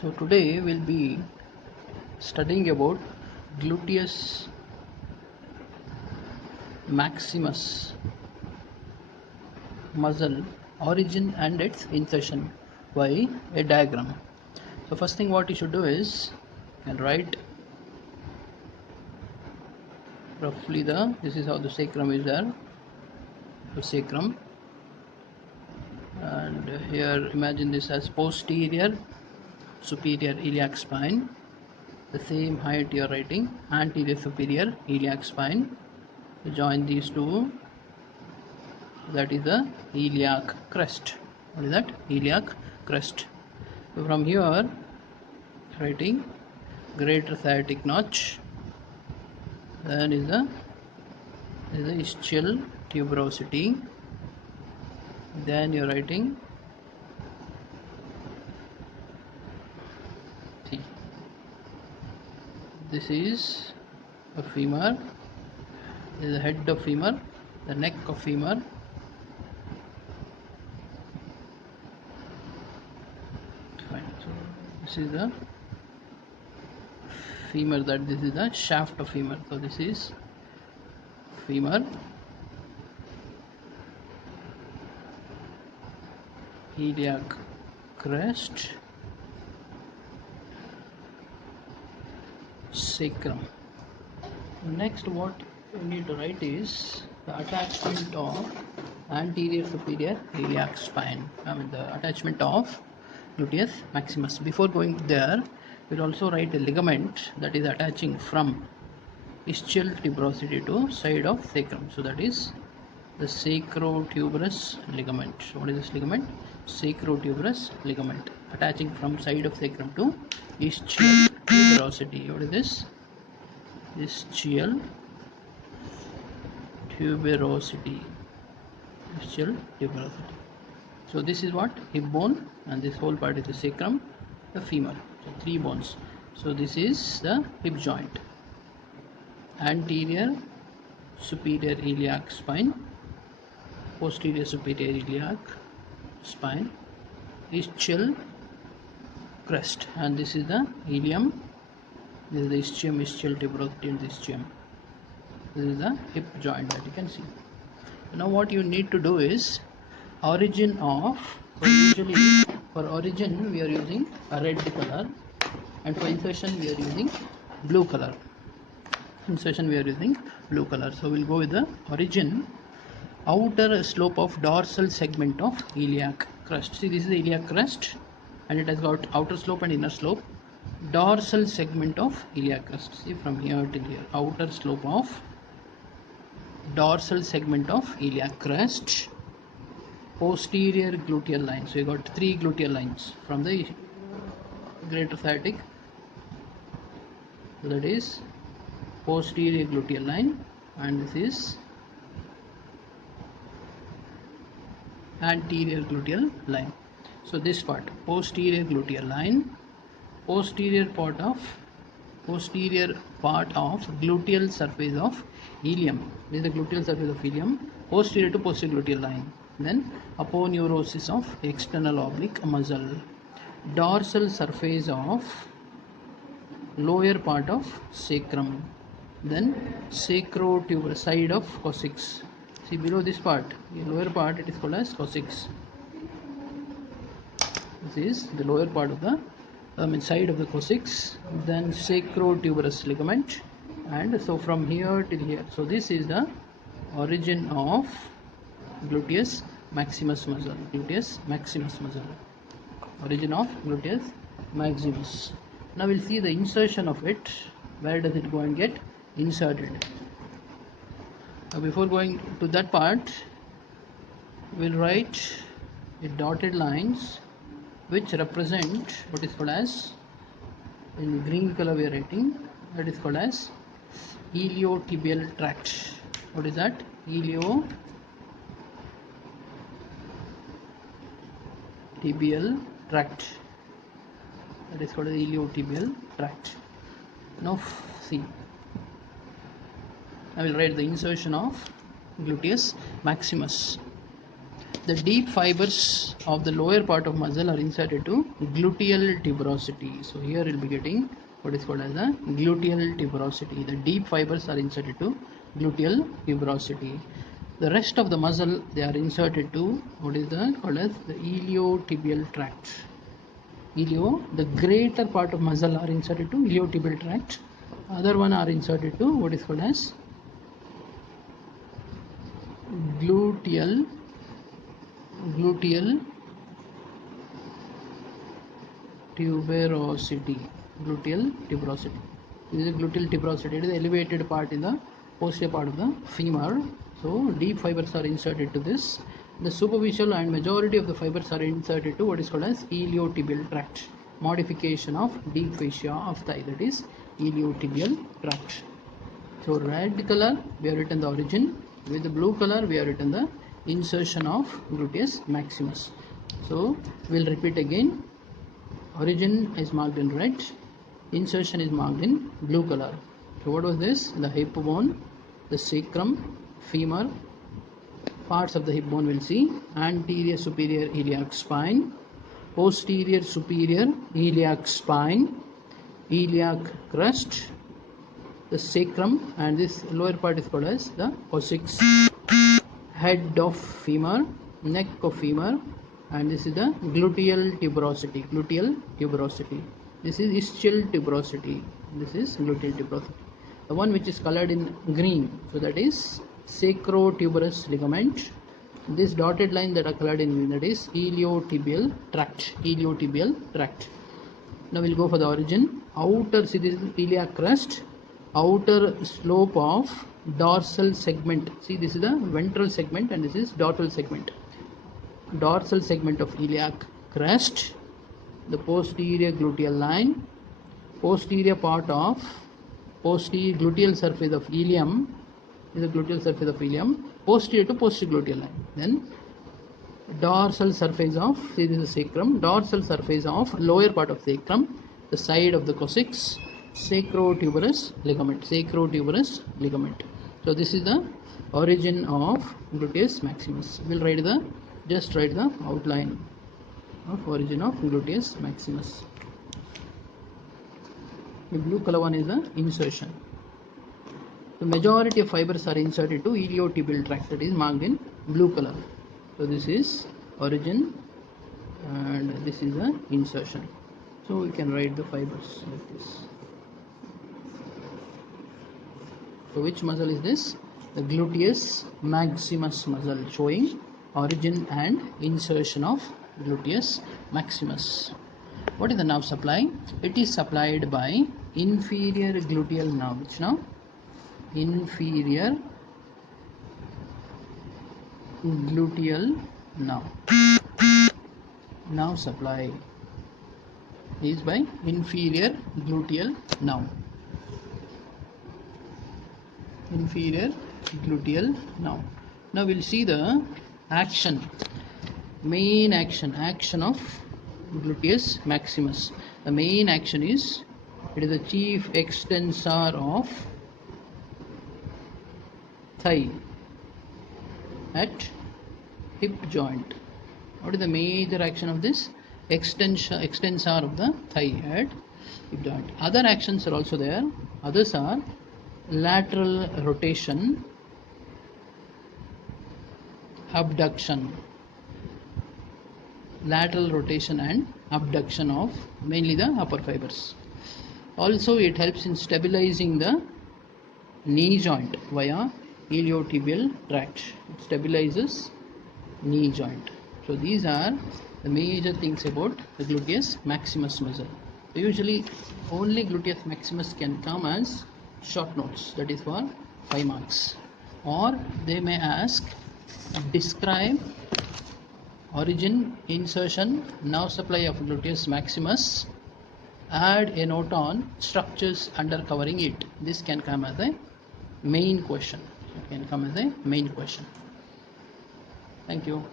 So today we'll be studying about Gluteus Maximus muscle origin and its insertion by a diagram. So first thing what you should do is you can write roughly this is how the sacrum is there, the sacrum, and here imagine this as posterior superior iliac spine. The same height you are writing anterior superior iliac spine. So join these two, that is the iliac crest. What is that? Iliac crest. So from here writing greater sciatic notch, then is the ischial tuberosity, then you are writing this is a femur, this is the head of femur, the neck of femur, fine. So this is the femur, that this is the shaft of femur. So this is femur, iliac crest, sacrum. Next what you need to write is the attachment of anterior superior iliac spine, the attachment of Gluteus Maximus. Before going there, we'll also write a ligament that is attaching from ischial tuberosity to side of sacrum. So that is the sacrotuberous ligament. So what is this ligament? Sacrotuberous ligament attaching from side of sacrum to ischial tuberosity. What is this? Ischial tuberosity. Ischial tuberosity. So this is what? Hip bone, and this whole part is the sacrum, the femur. So three bones. So this is the hip joint. Anterior superior iliac spine, posterior superior iliac spine, ischial crest, and this is the ilium, this is the ischium, ischial tuberosity, and the ischium. This is the hip joint that you can see. Now what you need to do is origin of, so usually for origin we are using a red color, and for insertion we are using blue color. Insertion we are using blue color. So we'll go with the origin. Outer slope of dorsal segment of iliac crest. See, this is the iliac crest, and it has got outer slope and inner slope. Dorsal segment of iliac crest. See, from here till here, outer slope of dorsal segment of iliac crest. Posterior gluteal line. So you got three gluteal lines from the greater sciatic. So that is posterior gluteal line, and this is anterior gluteal line. So this part, posterior gluteal line, posterior part of gluteal surface of ilium. This is the gluteal surface of ilium, posterior to posterior gluteal line. Then aponeurosis of external oblique muscle, dorsal surface of lower part of sacrum, then sacrotuberous side of coccyx. See, below this part, the lower part, it is called as coccyx. This is the lower part of the side of the coccyx. Then sacrotuberous ligament, and so from here till here. So this is the origin of Gluteus Maximus muscle. Gluteus Maximus muscle. Origin of Gluteus Maximus. Now we'll see the insertion of it. Where does it go and get inserted? Now before going to that part, we'll write the dotted lines which represent what is called as, in green color we are writing, that is called as iliotibial tract. What is that? Iliotibial tract. That is called the iliotibial tract. Now see, I will write the insertion of Gluteus Maximus. the deep fibers of the lower part of muscle are inserted to gluteal tuberosity. So here we'll be getting what is called as the gluteal tuberosity. The deep fibers are inserted to gluteal tuberosity. The rest of the muscle, they are inserted to what is called as the iliotibial tract. The greater part of muscle are inserted to iliotibial tract. Other one are inserted to what is called as gluteal tuberosity. This is gluteal tuberosity. It is the elevated part in the posterior part of the femur. So deep fibers are inserted to this. The superficial and majority of the fibers are inserted to what is called as iliotibial tract. Modification of deep fascia of thigh, that is iliotibial tract. So red color we have written the origin. With the blue color we have written the insertion of gluteus maximus. So we'll repeat again. Origin is marked in red, insertion is marked in blue color. So what was this? The hip bone, the sacrum, femur, parts of the hip bone will see anterior superior iliac spine, posterior superior iliac spine, iliac crest, the sacrum, and this lower part is called as the coccyx, head of femur, neck of femur, and this is the gluteal tuberosity. This is ischial tuberosity. This is gluteal tuberosity. The one which is colored in green, so that is sacrotuberous ligament. This dotted line that are colored in green, that is iliotibial tract. Now we'll go for the origin. Outer, see this is iliac crest, outer slope of dorsal segment. See, this is the ventral segment and this is dorsal segment. Dorsal segment of iliac crest, the posterior gluteal line, posterior part of posterior gluteal surface of ilium, is the gluteal surface of ilium, posterior to posterior gluteal line. Then dorsal surface of, see this is sacrum, dorsal surface of lower part of sacrum, the side of the coccyx, sacrotuberous ligament. So this is the origin of gluteus maximus. We'll write the outline of origin of gluteus maximus. The blue color one is the insertion. The majority of fibers are inserted to iliotibial tract, that is marked in blue color. So this is origin and this is the insertion. So we can write the fibers like this. So which muscle is this? The gluteus maximus muscle, showing origin and insertion of gluteus maximus. What is the nerve supply? It is supplied by inferior gluteal nerve. Which nerve? Inferior gluteal nerve. Nerve supply is by inferior gluteal nerve. Now we'll see the main action of gluteus maximus. The main action is, it is the chief extensor of thigh at hip joint. What is the major action of this? Extensor of the thigh at hip joint. Other actions are also there. Others are lateral rotation, abduction. Lateral rotation and abduction of mainly the upper fibers. Also it helps in stabilizing the knee joint via iliotibial tract. It stabilizes knee joint. So these are the major things about the gluteus maximus muscle. So usually only gluteus maximus can come as short notes, that is for 5 marks, or they may ask describe origin, insertion, nerve supply of gluteus maximus, add a note on structures under covering it. This can come as a main question. Thank you.